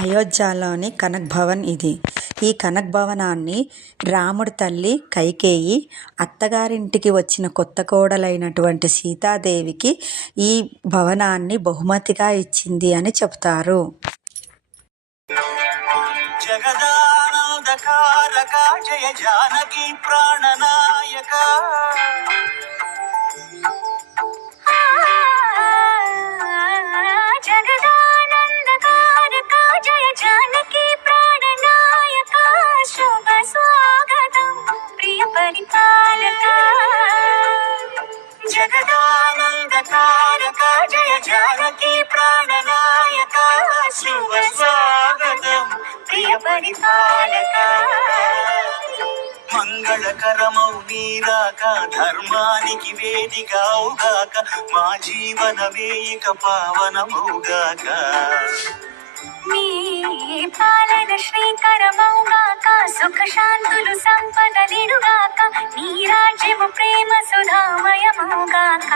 అయోధ్యలోని కనక్ భవన్ ఇది. ఈ కనక్ భవనాన్ని రాముడి తల్లి కైకేయి అత్తగారింటికి వచ్చిన కొత్త కోడలైనటువంటి సీతాదేవికి ఈ భవనాన్ని బహుమతిగా ఇచ్చింది అని చెప్తారు. జగదానందకారక జయ జానకి ప్రాణనాయక జగదానందకారక జయ జానకి ప్రాణనాయక శుభ స్వాగతం ప్రియ పరిపాలక. మంగళకరమౌ నీరాక ధర్మానికి వేదికవుగాక మా జీవనమే ఇక పావనమౌగాక. మీ పాలన శ్రీకరమౌగాక సుఖ శాంతులు సంపద నిడుగాక నీ రాజ్యము ప్రేమ సుధామయమౌగాక.